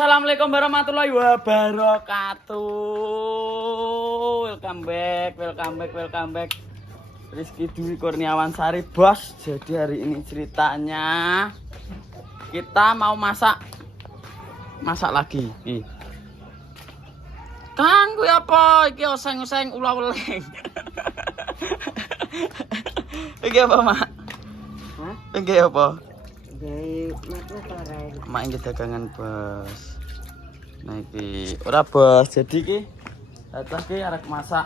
assalamualaikum warahmatullahi wabarakatuh. Welcome back. Rizky Dwi Kurniawan Sari, bos. Jadi hari ini ceritanya kita mau masak lagi. Nih. Kang, kuwi apa? Iki oseng-oseng ulah-uleng. Iki apa, Mak? Hah? Iki apa? Mak iki dagangan, bos. Nah iki ora, bos. Jadi iki datang ki arek masak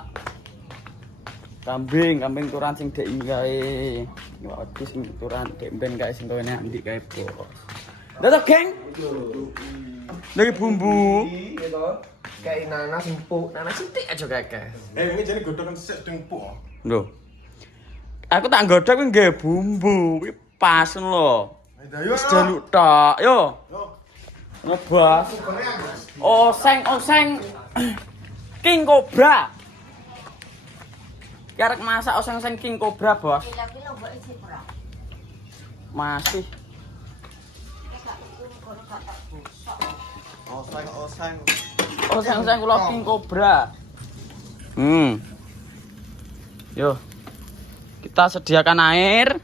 kambing turan sing dek gawe. Ya wedhus sing turan dek ben gawe sing kene andi gawe, bos. Dadak, geng. Lagi bumbu. Kayak nanas empuk, nanas sithik aja kakek. Ini jadi godhogan sik empuk. Lho. Aku tak nggodhog kuwi nggawe bumbu. Kuwi pas lho. Ayo. Wis jaluk tok. Yo. Ngebas. Oseng King Cobra. Karek masak oseng King Cobra, bos. Masih. Oseng kula King Cobra. Yo. Kita sediakan air.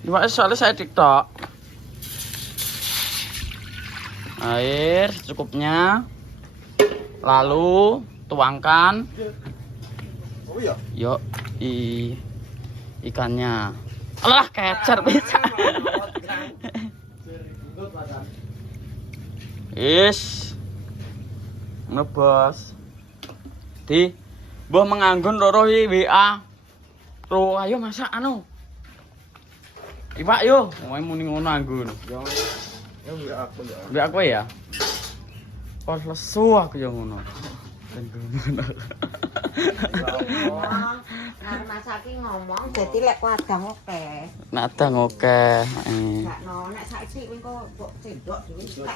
Cuma soalnya saya TikTok. Air secukupnya. Lalu tuangkan. Oh iya. Yuk, ikannya. Alah, kecer bisa. Is. Ngebos. Di mbah menganggon loro WA. Ro, ayo masak anu. Iwak yo, mau muni ngono anggun. Ya aku ya. Mbak aku ya. Oh, lesu aku yo ngono. Nang masaki ngomong dadi lek wadang oke. Nadang oke. Gak no, nek saiki kowe kok cendok dhewe sik.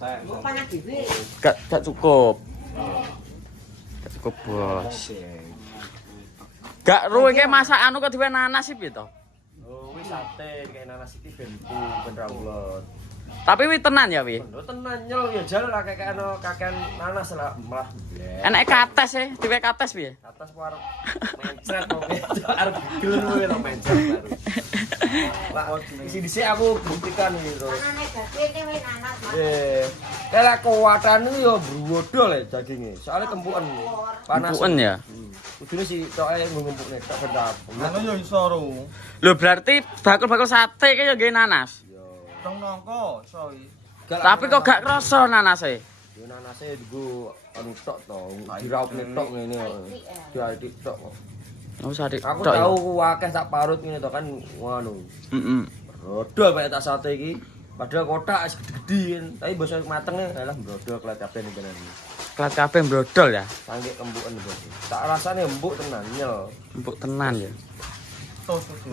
Kok panas dhewe. Gak cukup. Gak cukup, bos. Gak ru iki masak anu kok diwe nanas sih piye to? Oh, wis sate kayak nanas iki ben rawlot. Tapi wi tenan ya wi. Lho tenan nyel ya jar lah kayak ono kakean nanas lah malah. Enek kates e, diwe kates piye? Atas war mencret kok itu arep gelem kowe lho mencret baru. Lah dhisik aku buktikan iki to. Anane daging wis nanas. Eh, lek kuwatan ku yo bruwodol le daginge. Soale kempuken. Panas. Empuken ya. Kudune si toke ngempukne tok bendap. Anu yo iso ro. Lho berarti bakul-bakul sate ki yo nggawe nanas. Tong nongko iso iki. Tapi kok gak krasa nanase? Yo nanase digo anu tok to, diraupne tok ngene kok. Diadik tok kok. Oh, sadik Aku tok ya. tahu ku akeh sak parut ngene to kan ngono. Heeh. Brodol pakai tak sate iki. Padahal kotak wis gede-gede, tapi basa matenge alah brodol klet kabeh ning kene. Klat kabeh brodol ya. Sangke embuken bos. Tak rasane empuk tenan nyel. Empuk tenan ya. Tos iki.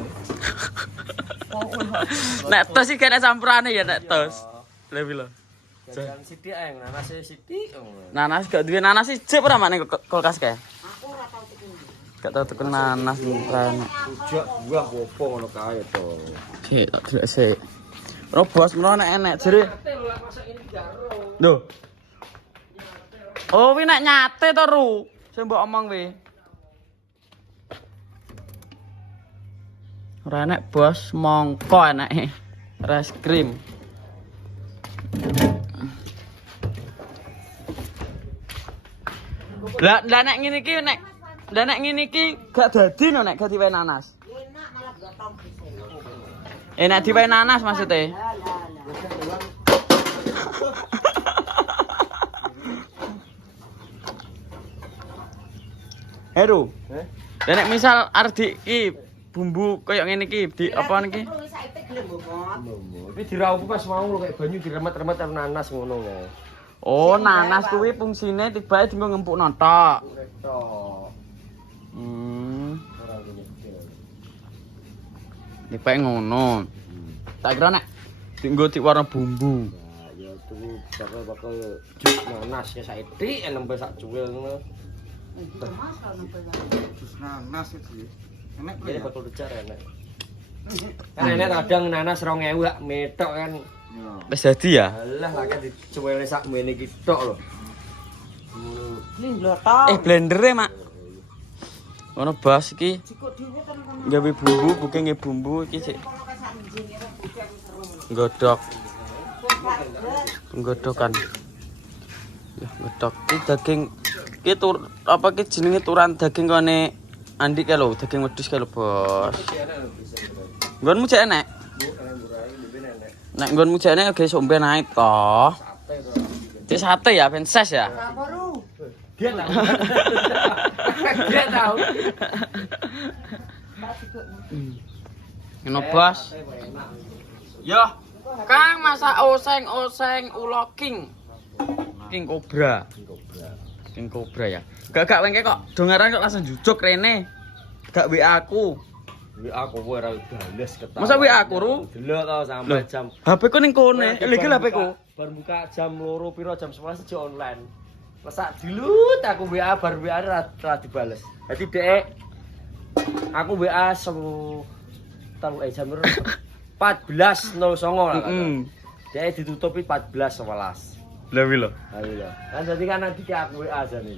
Nek tos iki kene campurane ya nek tos. Lha pilo? Jangan sithik ae nanase sithik. Nanas gak duwe nanas ijip ora mak ning kulkas kae. Aku ora tau tuku. Gak tau tuku nanas murane. Ujak buah opo ngono kae to. Sik tak delok sik. Ora bos menawa nek enek jere. Lho. Oh, wi nek nyate to, Ru. Sing mbok omong wi. Ora enek, bos, mongko eneke. Es krim. Lah nek ngene iki nek ngene iki gak dadi no nek gak diwe nanas. Enak malah gotong bisa. Enak diwe nanas maksudnya. Heru. Lah nek misal arep iki bumbu koyo ngene iki di apa niki? Wis saiki gelem mbok. Iki diraup pas mau lho kayak banyu diremet-remet karo nanas ngono kae. Oh, nanas kuwi fungsine tibae dienggo ngempukno tok. Tok. Ora ngene iki. Tibae ngono. Tak kira nek dienggo diwarna bumbu. Nah, ya tuku bakal nanas ya saiki nembe sak cuwil ngono. Mas kalau nempel. Jus nanas iki. Enek Ini bakal dejar enek. Kan enek kadang nanas 2000 lak metok kan. Wis dadi ya. Alah lak dicuwele sak mene iki tok lho. Ini lho toh. Blendere, Mak. Ngono bos iki Jikuk dhewe ten kono. gawe bumbu, buke nge bumbu iki sik Kalau kayak sak njing ya seru. nggodhog. Penggodhokan. Ya, nggodhog iki daging iki tur apa iki jenenge turan daging kene Andi kae lho, daging wedhus kae lho, Bos. Nggonmu cek enek? Nek nggonmu cek enek ge sok mben ae to. Cek sate ya, ben ses ya. Apa ru? Dia tahu. Dia tahu. Mbak jikuk. Ngono, Bos. Yo, Kang masak oseng-oseng ulo king. King Cobra. King Cobra ya. Gak wengke kok dongaran kok langsung jujuk rene. Gak WA aku. WA aku ora bales ketawa. Masa WA aku ru? Delok tau sampai jam. HP ku ning kone, ilegal HP ku. Bar buka jam 2 piro jam 11 aja online. Pesak dilut aku WA bar WA ora dibales. Dadi dek aku WA jam 14.09 lah. Dek ditutupi 14.11. Lah wi lho. Ayo lho. Kan dadi kan nanti aku WA jane.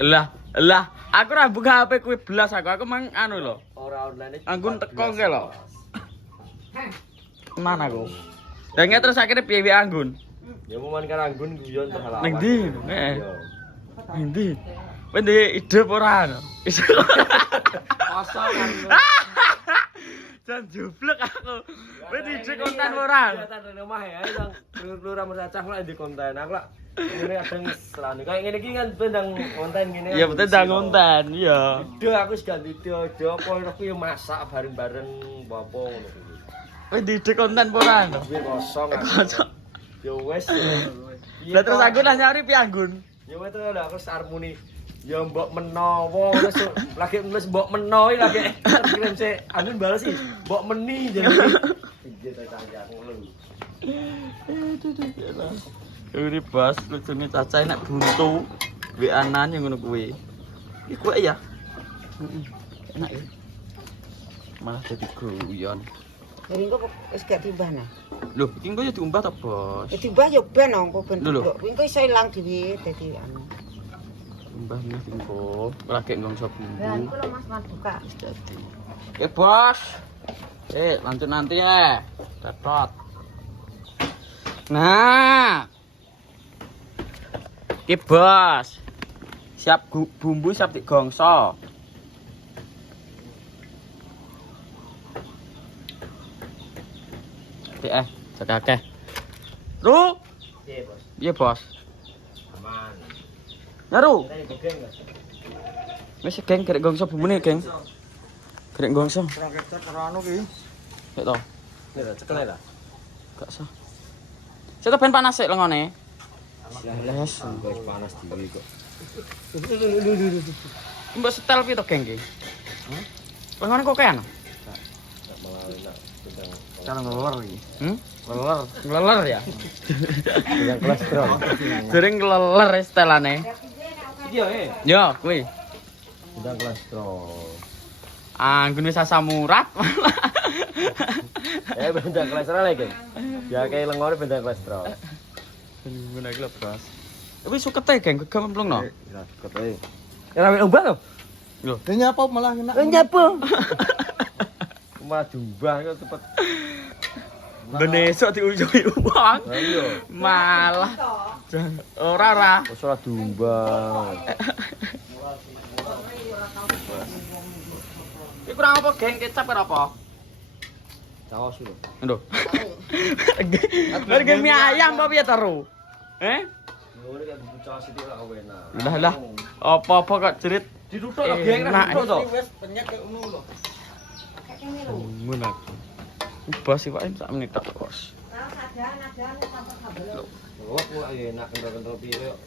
Lah, aku ora buka HP kuwi belas aku mang anu lho. Ora online. Anggun teko ke lho. Mana aku? Dan terus akhirnya piye WA Anggun? Ya momen kan Anggun guyon terhalang. Ning ndi? Heeh. Ning ndi? Kowe ndek ide apa ora? Kosong kan. Jan jublek aku. Kowe ide konten ora? Kegiatan di rumah ya, yang pelur-pelur meracah lah di konten. Aku lah, ini kadang selani. Kayak gini kan bendang konten gini. Iya betul dah konten, iya. Video aku ganti video, poin aku yang masak bareng-bareng bapo. Kowe ide konten apa ora? Biar kosong. Kosong. Ya wes. Lah terus aku lah nyari pi Anggun. Ya wes tuh lah aku harmoni. Ya mbok menowo terus lagi nulis mbok menoi lagi kirim sih Anggun balas sih mbok meni jadi. Iya tak cangkang ngono. Ini bos, lucune Caca nek buntu WA-an yang ngono kuwi. Iki kuwi ya. Enak ya. Malah dadi guyon. Jadi engko wis gak timbah nah. Lho, iki engko ya diumbah ta, Bos? Ya timbah yo ben engko ben. Lho. Engko iso ilang dhewe dadi anu. Umbah nih engko. Lagi ngongso Ya bumbu. engko lho Mas Mas buka. Wis dadi. Bos. Lanjut nanti ya. Tetot. Nah. Iki, Bos. Siap bumbu siap digongso. Jaga akeh. Ru. Iya bos. Iya, Bos. Aman. Naru. Kita ikut geng nggak? Wis geng kerek gongso bumbune, geng. Kerek gongso. Kurang kecet karo anu ki. Nek to. Nih, cekel lah. Gak sah. Saya ben panas sik lengone. Yes, guys panas dhewe kok. Mbok setel pi to, geng ki? Lengone kok kayak Cara ngeler iki. Ngeleler ya. Yang kolesterol. Sering ngeleler setelane. Iya, Yo, kuwi. Yang kolesterol. Anggun wis asamurat. Benda kolesterol ya, geng. Ya kayak lengore benda kolesterol. Ngene iki lho, Bos. Wis sukete, geng, gegam emplung no. Ya, katanya. Ya rame obat loh. Lho, Dia nyapa malah enak. Nyapu. Malah diubah kok cepet. benesok diujui uang. Ayo. Malah ora. Wis ora diubah. Iki kurang apa, geng? Kecap karo apa? Saus lho. Lho. Harga mie ayam apa piye taru? Ngono kan bocah sithik lah enak. Lah. Apa-apa kok jerit Dituthuk lho, geng, enak. dituthuk to. Wes penyek kayak ngono lho. Mun aku. Bos iki wae sak menit tok, Bos. Oh, kok enak kental-kental piye kok.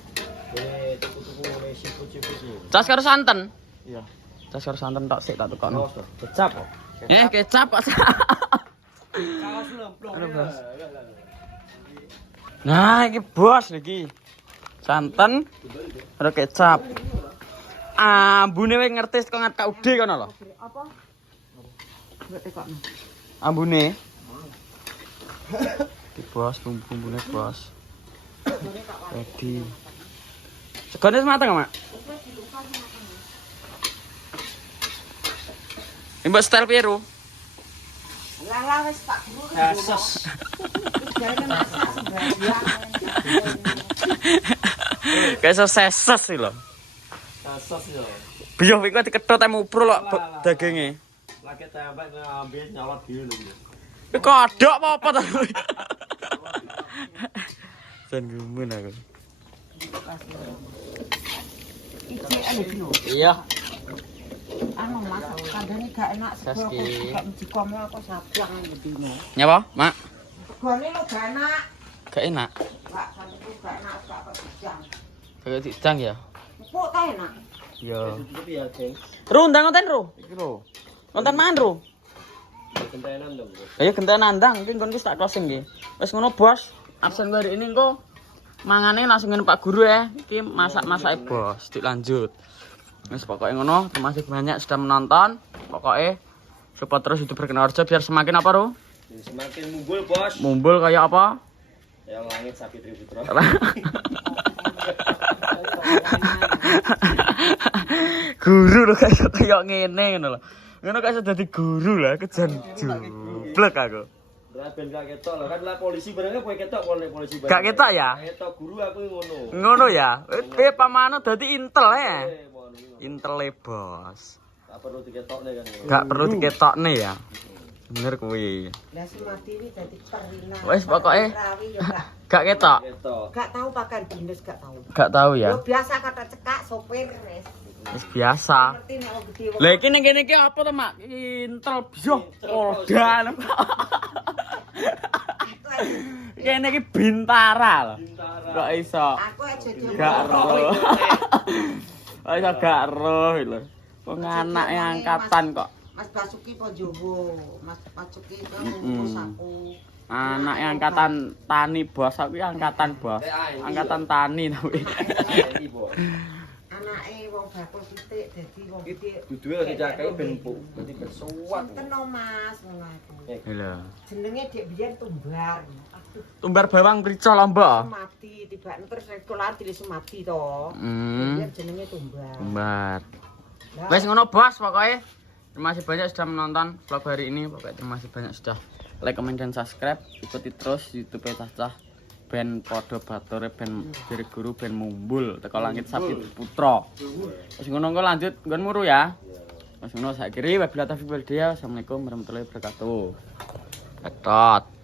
Tuku-tuku ngene siput-siput iki. Cas karo santen. Iya. Cas karo santen tok sik tak tukokno. Saus to. Kecap kok. Kecap kok. Saus lemplong. Halo, Bos. Nah, iki bos iki. Santen karo kecap. Ambune wis ngerti kok ngat kaude kono lho. Apa? Mbok tekokno. Ambune. Di bos, bumbu-bumbune bos. Ready. Segone wis mateng, Mak? Mbok style piye, Ru? Lah wis Pak Guru. Asos. Jarene masak sembahyang. Kayak seses iki lho. Asos yo. Biyo iki kok dikethot temu upro lho daginge. Lagi tembak ngambil nyolot dhewe lho. Iki kodhok apa ta? Sen gumun aku. Iki anu lho. Iya. Anu masak kandhane gak enak sego Saski. gak mejikom kok sablang bedino. Nyapa, Mak? Segone lo gak enak. Gak enak. Gak sampe gak enak gak pedang. Kayak didang ya. Empuk ta enak. Iya. Tutup ya, Geng. Ru ndang konten, Ru. Iki lho. Konten man, Ru. Gentenan dong. Ayo genten nandang, iki kon wis tak closing nggih. Wis ngono, Bos. Absen hari ini engko mangane langsung ngene Pak Guru ya. Iki masak-masake Bos, dilanjut. Wis pokoknya ngono, terima kasih banyak sudah menonton. Pokoknya support terus YouTuber Kenarjo biar semakin apa, Ru? Semakin mumbul, Bos. Mumbul kayak apa? Ya langit sapi Tributro. Guru lho kayak ngene ngono lho. Ngono kok iso dadi guru lah, kejan jublek aku. Ora ben gak ketok lho, kan lah polisi barangnya kowe ketok polisi barang. Gak ketok ya? Gak ketok guru aku ngono. Ngono ya. Pamano dadi intel ya. Mon, iki. Intele, Bos. Tak perlu diketokne kan. Gak perlu diketokne ya. Bener kuwi. Lah Sumati iki dadi perina. Wis pokoke rawi ya gak. gak ketok. Ketok. Gak tahu pakai dinas gak tahu. Gak tahu ya. Yo biasa kata cekak sopir wis. Wis biasa. Ngerti nek wong gede wong. Lah iki ning kene iki apa to, Mak? Intel biyo Polda. Kene iki Bintara lho. Bintara. Kok iso? Aku aja Gak ero. Kok iso gak ero lho. Wong anake angkatan kok. Mas Basuki Pojowo, Mas Basuki itu ngurus aku. Anake angkatan tani, Bos. Aku iki angkatan, Bos. Angkatan tani tapi. Ini, Bos. Anake wong bakul titik dadi wong gede. Duduhe lagi cakai ben empuk, dadi bersuat. Sinten no Mas ngono aku. Lho. Jenenge Dek biyen Tumbar. Aduh, Tumbar bawang mrica lomba. mati tiba terus sekolah di Sumati to. Hmm. Biyen jenenge Tumbar. Tumbar. Lah, Wes ngono, Bos, pokoknya. Terima kasih banyak sudah menonton vlog hari ini. Pokoknya terima kasih banyak sudah like, comment, dan subscribe. Ikuti terus YouTube Cacah ben podo batore ben dari guru ben mumbul teko langit sapi putra. Wes ngono engko lanjut nggon muru ya. Wes ngono saiki wabillahi taufiq wal hidayah. Assalamualaikum warahmatullahi wabarakatuh. Ketot.